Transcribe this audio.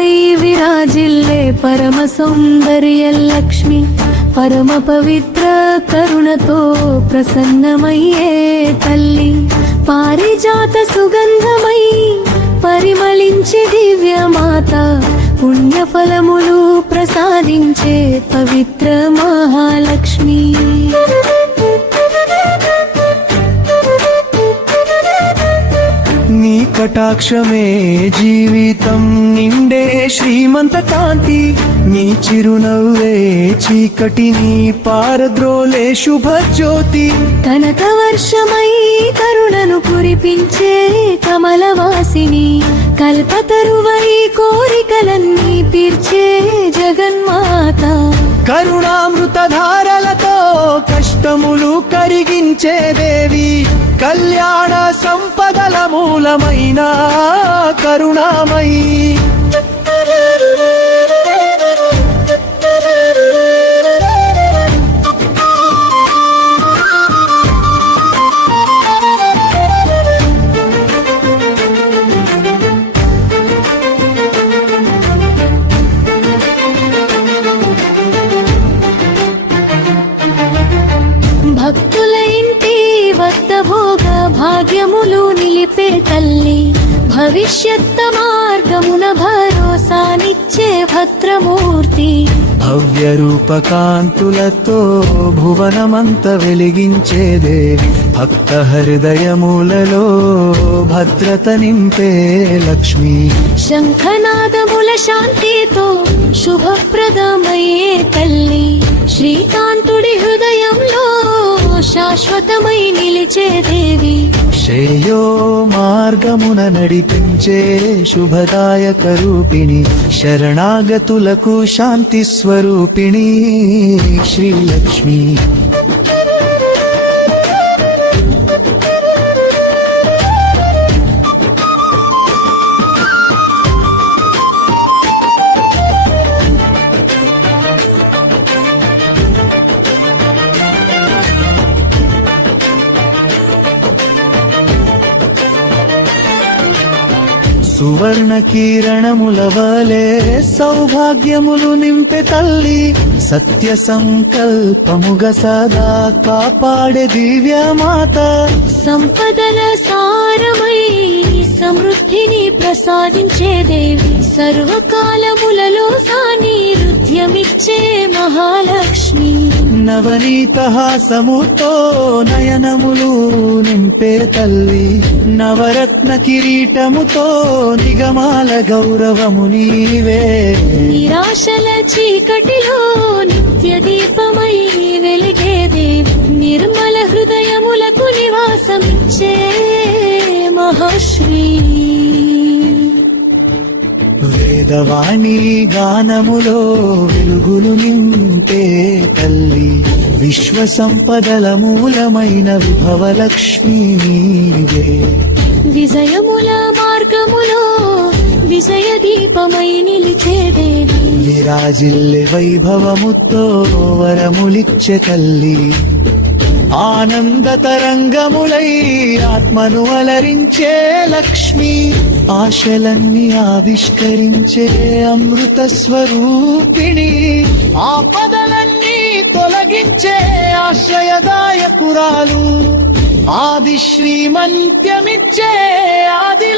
పై విరాజిల్లే పరమ సౌందర్య లక్ష్మి పరమ పవిత్ర కరుణతో ప్రసన్నమయ్యే తల్లి పారిజాత సుగంధమై పరిమళించే దివ్యమాత పుణ్యఫలములు ప్రసాదించే పవిత్ర మహాలక్ష్మి నీ కటాక్షమే జీవితం నిండే శ్రీమంత కాంతి నీ చిరునవ్వే చీకటిని పారద్రోలే శుభజ్యోతి కనక వర్షమై కరుణను కురిపించే కమలవాసిని కల్పతరువై కోరికలన్నీ తీర్చే జగన్మాత కరుణామృత ధారలతో కష్టములు కరిగించే దేవి కళ్యాణ సంపదల మూలమైన కరుణామయి భక్తుల ఇంటి వద్ద భోగ భాగ్యములు నిలిపే తల్లి భవిష్యత్ మార్గమున భరోసానిచ్చే భద్రమూర్తి భవ్య రూపకాంతులతో భువనమంత వెలిగించే దేవి భక్త హృదయములలో భద్రత నింపే లక్ష్మి శంఖనాదముల శాంతితో శుభప్రదమయ్యే తల్లి శ్రీకాంతుడి హృదయంలో శాశ్వతమై నిలిచే దేవి శ్రేయో మార్గమున నడిపించే శుభదాయక రూపిణి శరణాగతులకు శాంతి స్వరూపిణి శ్రీలక్ష్మి సువర్ణ కిరణముల వలె సౌభాగ్యములు నింపె తల్లి సత్య సంకల్పముగ సదా కాపాడే దివ్యమాత సంపదల సారమై సమృద్ధిని ప్రసాదించే దేవి సర్వకాలములలో సాన్నిధ్యమిచ్చే మహాలక్ష్మి నవనీత హాసముతో నయనములు నింపే తల్లి నవరత్న కిరీటముతో నిగమాల గౌరవము నీవే నిరాశల చీకటిలో నిత్య దీపమై వెలిగే దేవి నిర్మల హృదయములకు నివాసమిచ్చే మహాశ్రీ వేదవాణి గానములో వెలుగులు నింపే తల్లి విశ్వ సంపదల మూలమైన విభవలక్ష్మి నీవే విజయముల మార్గములో విజయ దీపమై నిలిచే దేవి విరాజిల్లె వైభవముతో వరములిచ్చే తల్లి ఆనంద తరంగములై ఆత్మను అలరించే లక్ష్మి ఆశలన్నీ ఆవిష్కరించే అమృత స్వరూపిణి ఆపదలన్నీ తొలగించే ఆశ్రయదాయకురాలు ఆది శ్రీమంత్యమిచ్చే ఆది